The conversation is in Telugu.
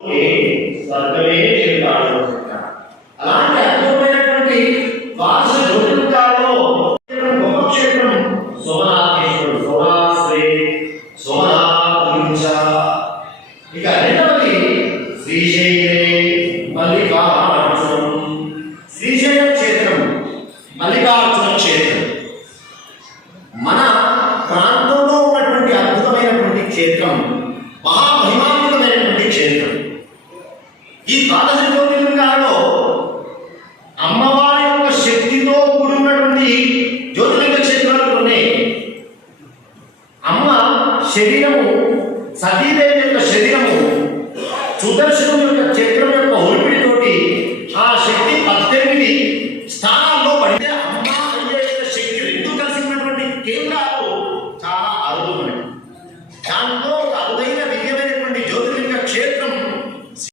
స్వర్గమే చెప్తాడు అలాంటి అద్భుతమైనటువంటి ద్వాదశ జ్యోతిర్లింగాల్లో గొప్ప క్షేత్రం సోమనాథేశ్వరుడు సోమనాశ్రీ సోమనాథ ఇక రెండవది శ్రీశైలే మల్లికార్జునం. శ్రీశైలం క్షేత్రం మల్లికార్జున క్షేత్రం. మన ప్రాంతంలో ఉన్నటువంటి అద్భుతమైనటువంటి క్షేత్రం మహామహిమాన్వితమైనటువంటి ఈ ద్వాదశ జ్యోతిర్లింగాలలో అమ్మవారి యొక్క శక్తితో కూడినటువంటి జ్యోతిర్లింగ క్షేత్రాలు కొన్ని. అమ్మ శరీరము సతీదేవి యొక్క శరీరము సుదర్శనం యొక్క చక్రం యొక్క ఒలిపిడితోటి ఆ శక్తి పద్దెనిమిది స్థానాల్లో పడితే అమ్మ అయ్యే శక్తి రెండు కలిసినటువంటి కేంద్రాలు చాలా అరుదు దాంతో